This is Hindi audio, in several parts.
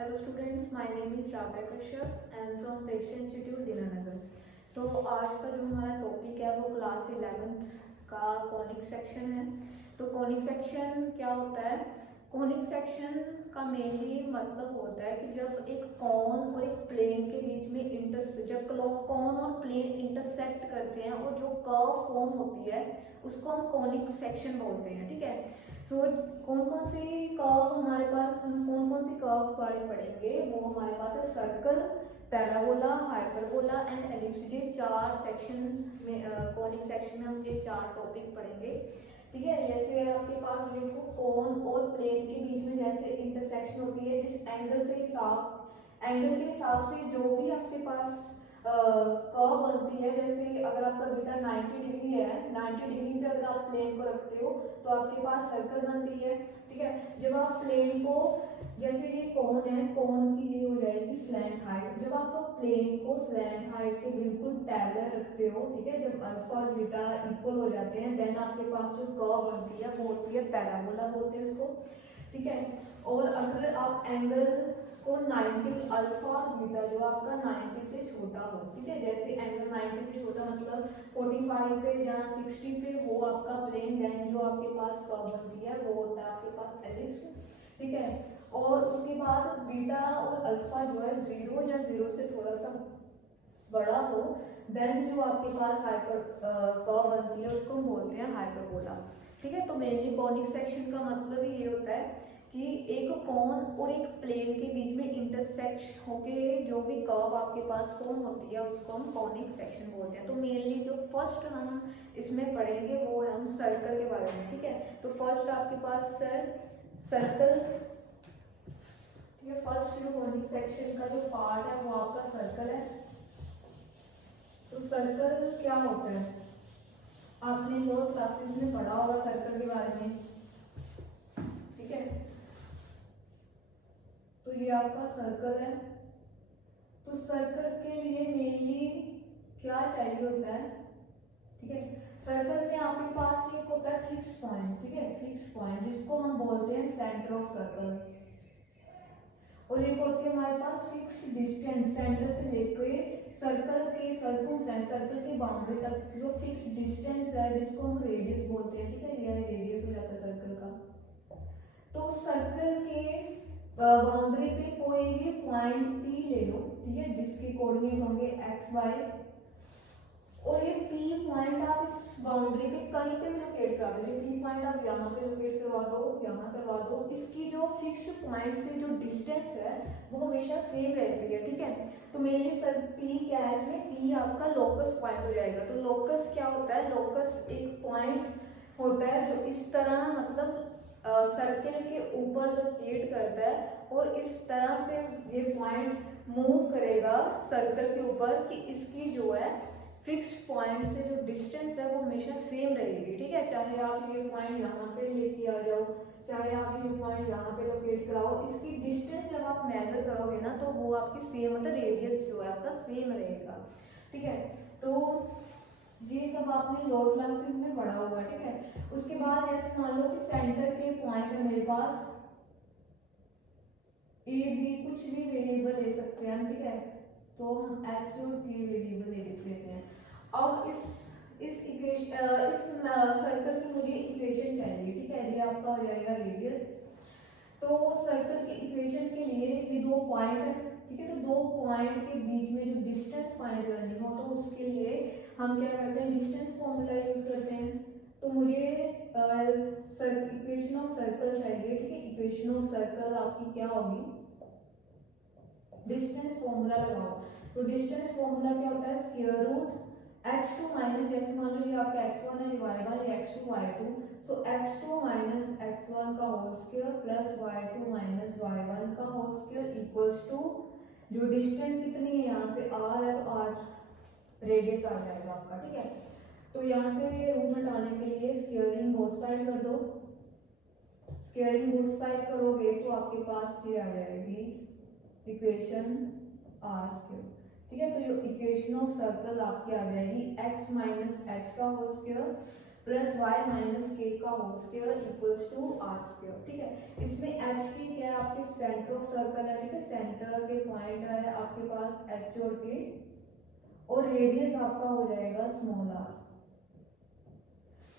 Hello students, my name is Rabia Kashyap and from प्रेक्षण इंस्टीट्यूट दीनानगर। तो आज का जो हमारा टॉपिक है वो क्लास 11th का कॉनिक सेक्शन है। तो कॉनिक सेक्शन क्या होता है? कॉनिक सेक्शन का मेनली मतलब होता है कि जब एक कॉन और एक प्लेन के बीच में जब कॉन और प्लेन इंटरसेक्ट करते हैं और जो कर्व फॉर्म होती है उसको हम कॉनिक सेक्शन बोलते हैं। ठीक है। सो कौन कौन सी कर्व हमारे पास, हम कौन कौन सी कर्व बारे पढ़ेंगे? वो हमारे पास है circle, parabola, hyperbola and ellipse. ये चार सेक्शंस में कॉनिक सेक्शन में हम ये चार टॉपिक पढ़ेंगे। ठीक है। जैसे आपके पास देखो कॉन और प्लेन के बीच में जैसे इंटरसेक्शन होती है, जिस एंगल के हिसाब से जो भी आपके पास कर्व बनती है, जैसे अगर आपका बीटा 90 डिग्री है, 90 डिग्री पे अगर आप प्लेन को रखते हो तो आपके पास सर्कल बनती है। ठीक है। जब आप प्लेन को, जैसे ये कोन है, कोन की ये हो जाएगी स्लैंट हाइट। जब आप प्लेन को स्लैंट हाइट के बिल्कुल पैरेलल रखते हो, ठीक है, जब अल्फा और बीटा इक्वल हो जाते हैं, देन आपके पास जो कर्व बनती है वो होती है पैराबोला बोलते हैं इसको। ठीक है। और अगर आप एंगल को 90 अल्फा और बीटा जो आपका 90 से छोटा हो, ठीक है, जैसे एंगल 90 से छोटा मतलब 45 पे या 60 पे हो आपका प्लेन, देन जो आपके पास कर्व बनती है वो होता है आपके पास एलिप्स। ठीक है। और उसके बाद बीटा और अल्फा जो है 0 या 0 से थोड़ा सा बड़ा हो, देन जो आपके पास हाइपर कर्व बनती है उसको बोलते हैं हाइपरबोला। ठीक है। तो मेनली कॉनिक सेक्शन का मतलब ही ये होता है कि एक कॉन और एक प्लेन के बीच में इंटरसेक्ट होके जो भी कर्व आपके पास फॉर्म होती है उसको हम कॉनिक सेक्शन बोलते हैं। तो मेनली जो फर्स्ट हम इसमें पढ़ेंगे वो है हम सर्कल के बारे में। ठीक है। तो फर्स्ट आपके पास सर्कल। ठीक है। फर्स्ट जो कॉनिक सेक्शन का जो पार्ट है वो आपका सर्कल है। तो सर्कल क्या होता है? आपने लोअर क्लासेस में पढ़ा होगा सर्कल के बारे में। ठीक है। तो ये आपका सर्कल है। तो सर्कल के लिए मेनली क्या चाहिए होता है? ठीक है। सर्कल में आपके पास एक होता है फिक्स पॉइंट। ठीक है, फिक्स पॉइंट जिसको हम बोलते हैं सेंटर ऑफ सर्कल। और एक होती है हमारे पास फिक्स्ड डिस्टेंस, सेंटर से लेकर सर्कल की बाउंड्री तक जो फिक्स डिस्टेंस है जिसको हम रेडियस बोलते हैं। ठीक है, यह रेडियस हो जाता है सर्कल का। तो सर्कल के बाउंड्री पे कोई भी पॉइंट P ले लो, ठीक है, जिसके कोऑर्डिनेट होंगे x y, और ये P पॉइंट आप इस बाउंड्री पे कहीं पे भी लोकेट करा दो। ये P पॉइंट आप यहाँ पे लोकेट करवा दो, यहाँ करवा दो, इसकी जो फिक्स्ड पॉइंट से जो डिस्टेंस है वो हमेशा सेम रहती है। ठीक है। तो मेनली सर P क्या है इसमें? P आपका लोकस पॉइंट हो जाएगा। तो लोकस क्या होता है? लोकस एक पॉइंट होता है जो इस तरह मतलब सर्कल के ऊपर लोकेट करता है और इस तरह से ये पॉइंट मूव करेगा सर्कल के ऊपर कि इसकी जो है फिक्स पॉइंट से जो डिस्टेंस है वो हमेशा सेम रहेगी। ठीक है। चाहे आप ये पॉइंट यहाँ पे लेके आ जाओ, चाहे आप ये पॉइंट यहाँ पे लोकेट कराओ, इसकी डिस्टेंस जब आप मेजर करोगे ना तो वो आपकी सेम, मतलब रेडियस जो है आपका सेम रहेगा। ठीक है। तो ये सब आपने लोअर क्लासेस में पढ़ा हुआ है। ठीक है। उसके बाद जैसे मान लो कि सेंटर के पॉइंट है मेरे पास ए बी, कुछ भी वेरिएबल ले सकते हैं हम। ठीक है। तो हम एच और के वेरिएबल ले लेते हैं। अब इस इक्वेशन इस सर्कल की मुझे इक्वेशन चाहिए। ठीक है। ये आपका हो जाएगा रेडियस। तो सर्कल की इक्वेशन के लिए ये दो पॉइंट है। ठीक है। तो दो पॉइंट के बीच में जो डिस्टेंस फाइंड करनी हो तो उसके लिए हम क्या करते हैं? डिस्टेंस फॉर्मूला यूज करते हैं। तो मुझे इक्वेशन ऑफ सर्कल चाहिए। ठीक है। इक्वेशन ऑफ सर्कल आपकी क्या होगी? डिस्टेंस फॉर्मूला लगाओ। तो डिस्टेंस फॉर्मूला क्या होता है? स्क्वायर रूट x2 माइनस, जैसे मान लो ये आपका x1 है, ये y1, ये x2 y2, सो x2 माइनस x1 का whole square plus y2 minus y1 का होल स्क्वायर इक्वल्स टू, जो डिस्टेंस कितनी है यहाँ से r है तो r रेडियस आ जाएगा आपका। ठीक है। तो यहाँ से रूट हटाने के लिए स्क्वायरिंग बोथ साइड कर दो। स्क्वायरिंग बोथ साइड करोगे तो आपके पास ये आ जाएगी इक्वेशन आर स्क्वायर। ठीक है। तो ये इक्वेशन ऑफ सर्कल आपकी आ जाएगी x माइनस एच का whole square plus y minus K का whole square equals to are square. ठीक है। इसमें h की क्या है? आपके सेंटर ऑफ सर्कल है। ठीक है। कि सेंटर के पॉइंट है आपके पास एच और के, और रेडियस आपका हो जाएगा स्मॉल आर।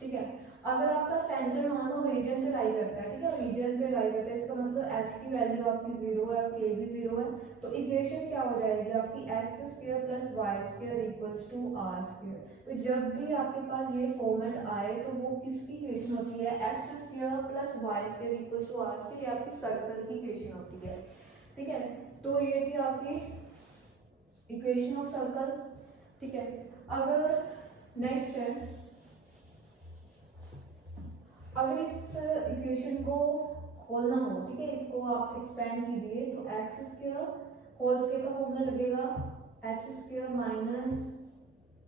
ठीक है, अगर आपका सेंटर मान लो रीजन पे लाई करता है, ठीक है, रीजन पे लाई करता है, इसका मतलब एच की वैल्यू आपकी 0 है और के भी 0 है, तो इक्वेशन क्या हो जाएगी आपकी X square plus Y square equals to are square. तो जब भी आपके पास ये फॉर्मेट आए तो वो किसकी इक्वेशन होती है, X square plus Y square equals to are square, ये आपकी सर्कल की इक्वेशन होती है। ठीक है, तो ये थी आपकी इक्वेशन ऑफ सर्कल। ठीक है, अगर नेक्स्ट है, अगर इस इक्वेशन को खोलना हो, ठीक है, इसको आप एक्सपेंड कीजिए, तो एक्स स्क्वायर होल स्क्वायर का फॉर्मूला लगेगा x square minus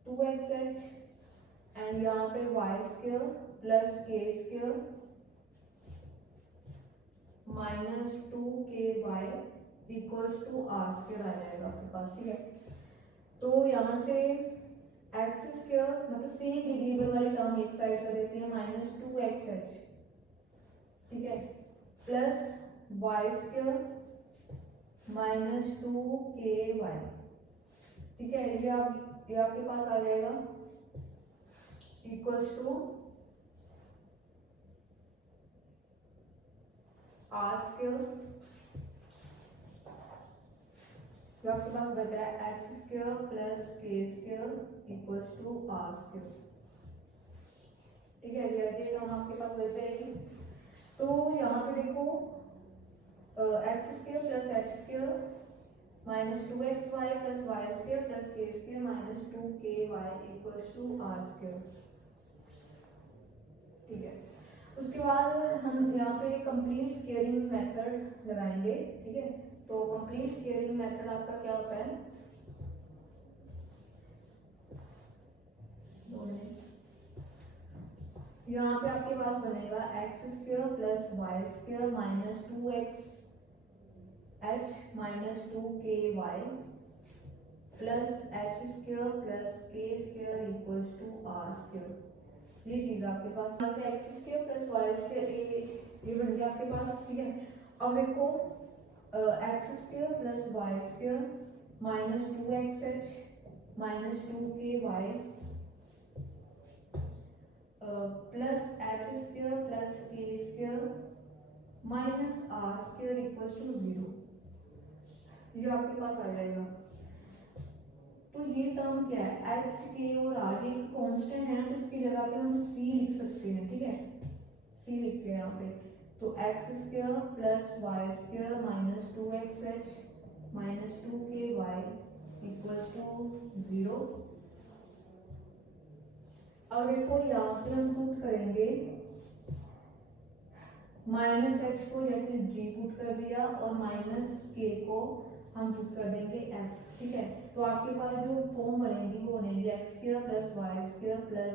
2xh and यहाँ पे वाई स्क्वायर प्लस के square minus 2ky equals to are square आ जाएगा आपके पास। ठीक है, तो यहाँ से एक्स स्क्वायर मतलब सेम वेरिएबल वाली टर्म एक साइड कर देते हैं, माइनस 2xh, ठीक है, plus Y square minus 2ky। ठीक है, ये आपके पास आ जाएगा इक्वल्स टू आर स्क्वायर, जो आपके पास बच रहा है एक्स स्क्वायर प्लस के square equals to are square. ठीक है, ये टर्म आपके पास बच जाएगी। तो यहाँ पे देखो x square plus h square minus 2xy plus Y square plus के square minus 2ky equals to are square. ठीक है, उसके बाद हम यहाँ पे कंप्लीट स्केलिंग मेथड लगाएंगे। ठीक है, तो कंप्लीट स्केलिंग मेथड आपका क्या होता है, यहाँ पे आपके पास बनेगा x square plus Y square minus 2xh minus 2ky plus h square plus के square equals to are square. ये चीज आपके पास यहाँ से x square plus Y square ये बन गया आपके पास। ठीक है, अब देखो x square plus Y square minus 2xh minus 2ky plus h square plus के square minus r square equals to 0, ये आपके पास आ जाएगा। तो ये टर्म क्या है, एच के और आर, ये कांस्टेंट है ना, तो इसकी जगह पे हम सी लिख सकते हैं। ठीक है, सी लिखते हैं यहाँ पे, तो x square plus Y square minus 2xh minus 2ky equals to 0। अब देखो यहाँ पे हम पुट करेंगे माइनस एच को जैसे जी पुट कर दिया और माइनस के को हम पुट कर देंगे एफ। ठीक है, तो आपके पास जो फॉर्म बनेगी वो बनेगी X square plus Y square plus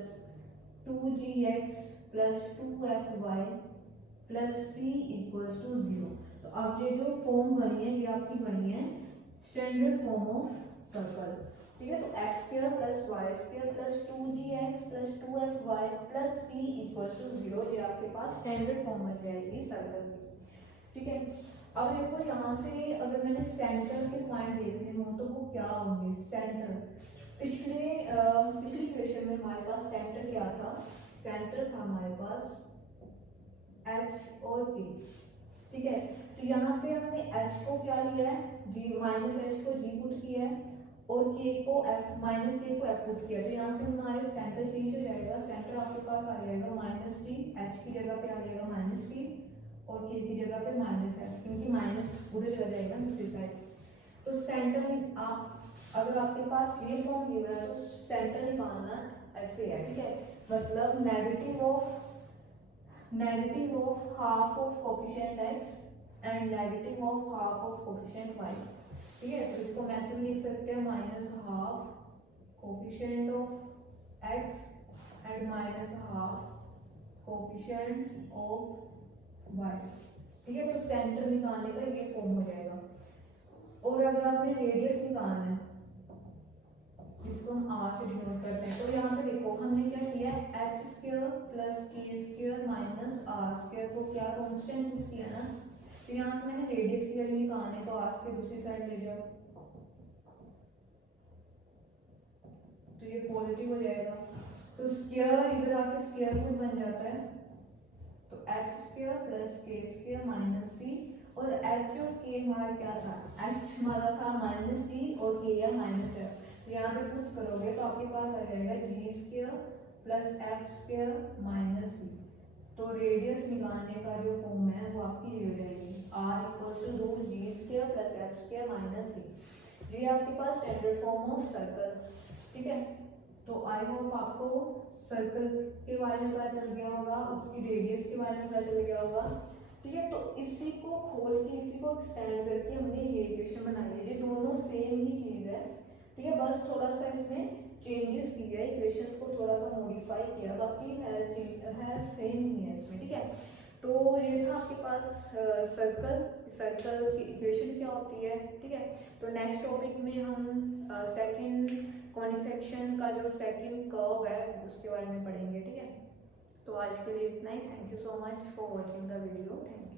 2gx plus 2fy plus C equals to 0। तो अब ये जो फॉर्म बनी है ये आपकी बनी है स्टैंडर्ड फॉर्म ऑफ सर्कल। ठीक है, तो x square plus Y square plus 2gx plus 2fy plus C equals to 0, ये आपके पास स्टैंडर्ड फॉर्म बन जाएगी सर्कल की। ठीक है, अब देखो यहाँ से अगर मैंने सेंटर के पॉइंट देखने हो तो वो क्या होंगे, सेंटर पिछली क्वेश्चन में हमारे पास सेंटर क्या था, सेंटर था हमारे पास एच और के। ठीक है, तो यहाँ पे हमने एच को क्या लिया है, जी माइनस एच को जी पुट किया है और के को एफ माइनस के को एफ पुट किया, तो यहाँ से हमारे सेंटर चेंज हो जाएगा, सेंटर आपके पास आ जाएगा माइनस टी, एच की जगह पे आ जाएगा माइनस टी और के की जगह पे माइनस एफ, क्योंकि माइनस उधर चला जाएगा दूसरी साइड। तो सेंटर में आप अगर आपके पास ये फॉर्म गिवन है तो सेंटर निकालना ऐसे है। ठीक है, मतलब negative of half of coefficient X and negative of half of coefficient Y. ठीक है, तो इसको मैं ऐसे भी लिख सकते हैं minus half coefficient of X and minus half coefficient of Y. ठीक है, तो सेंटर निकालने का ये फॉर्म हो जाएगा। और अगर आपने रेडियस निकालना है जिसको हम आर से डिनोट करते हैं, तो यहाँ पे देखो हमने क्या किया, एच स्क्वायर प्लस के स्क्वायर माइनस आर स्क्वायर को क्या कांस्टेंट पुट किया ना, तो यहाँ से मैंने रेडियस की वैल्यू निकालनी है, तो आर्क के दूसरी साइड ले जाओ, तो ये पॉजिटिव हो जाएगा। तो स्क्वायर इधर आके स्क्वायर रूट बन जाता है, तो एच स्क्वायर प्लस के स्क्वायर माइनस सी, और एच और के हमारा क्या था, एच हमारा था माइनस डी और के या माइनस एफ। तो यहाँ पे पुट करोगे तो आपके पास आ जाएगा g square plus h square minus c. तो रेडियस निकालने का जो फॉर्म है वो आपकी ये हो जाएगी r equal to root g square plus h square minus c. ये आपके पास स्टैंडर्ड फॉर्म ऑफ सर्कल, ठीक है। तो आई होप आपको सर्कल के बारे में पता चल गया होगा, उसकी रेडियस के बारे में पता चल गया होगा, ठीक है। तो इसी को खोल के इसी को एक्सटेंड करके हमने ये इक्वेशन बनाई है, ये दोनों सेम ही चीज है, ठीक है। बस थोड़ा सा इसमें चेंजेस किया है, इक्वेशंस को थोड़ा सा मॉडिफाई किया, बाकी है सेम ही है इसमें, ठीक है। तो ये था आपके पास सर्कल की इक्वेशन क्या होती है, ठीक है। तो नेक्स्ट टॉपिक में हम सेकंड कॉनिक सेक्शन का जो सेकंड कर्व है उसके बारे में पढ़ेंगे, ठीक है। तो आज के लिए इतना ही। Thank you so much for watching the video. Thank you.